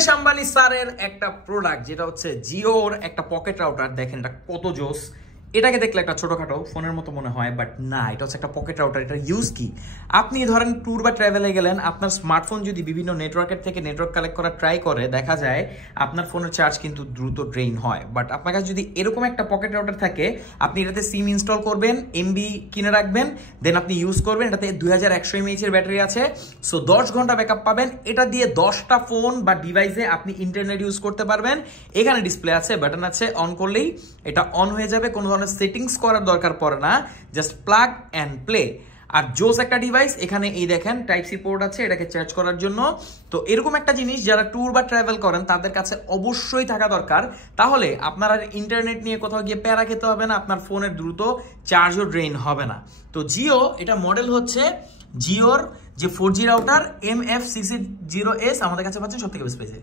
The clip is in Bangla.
মুকেশ আম্বানি স্যারের একটা প্রোডাক্ট যেটা হচ্ছে জিওর একটা পকেট রাউটার। দেখেন এটা কত জোস। এটাকে দেখলে একটা ছোটখাটো ফোনের মতো মনে হয়, বাট না, এটা হচ্ছে একটা পকেট রাউটার। এটা ইউজ কি, আপনি ধরেন ট্যুর বা ট্রাভেলে গেলেন, আপনার স্মার্টফোন যদি বিভিন্ন নেটওয়ার্কের থেকে নেটওয়ার্ক কালেক্ট করা ট্রাই করে, দেখা যায় আপনার ফোনের চার্জ কিন্তু দ্রুত ড্রেইন হয়। বাট আপনার কাছে যদি এরকম একটা পকেট রাউটার থাকে, আপনি এটাতে সিম ইনস্টল করবেন, এমবি কিনে রাখবেন, দেন আপনি ইউজ করবেন। এটাতে 2100 mAh এর ব্যাটারি আছে, সো 10 ঘন্টা ব্যাকআপ পাবেন। এটা দিয়ে 10টা ফোন বা ডিভাইসে আপনি ইন্টারনেট ইউজ করতে পারবেন। এখানে ডিসপ্লে আছে, বাটন আছে, অন করলেই এটা অন হয়ে যাবে। কোনো ধরনের সেটিংস করার দরকার পড়ে না, জাস্ট প্লাগ অ্যান্ড প্লে। আর জোস একটা ডিভাইস। এখানে এই দেখেন টাইপ সি পোর্ট আছে এটাকে চার্জ করার জন্য। তো এরকম একটা জিনিস যারা ট্যুর বা ট্রাভেল করেন তাদের কাছে অবশ্যই থাকা দরকার। তাহলে আপনার আর ইন্টারনেট নিয়ে কোথাও গিয়ে প্যারা খেতে হবে না, আপনার ফোনের দ্রুত চার্জও ড্রেইন হবে না। তো জিও, এটা মডেল হচ্ছে জিওর যে 4G রাউটার MF660S, আমাদের কাছে পাচ্ছেন সব থেকে বেস্ট প্রাইসে।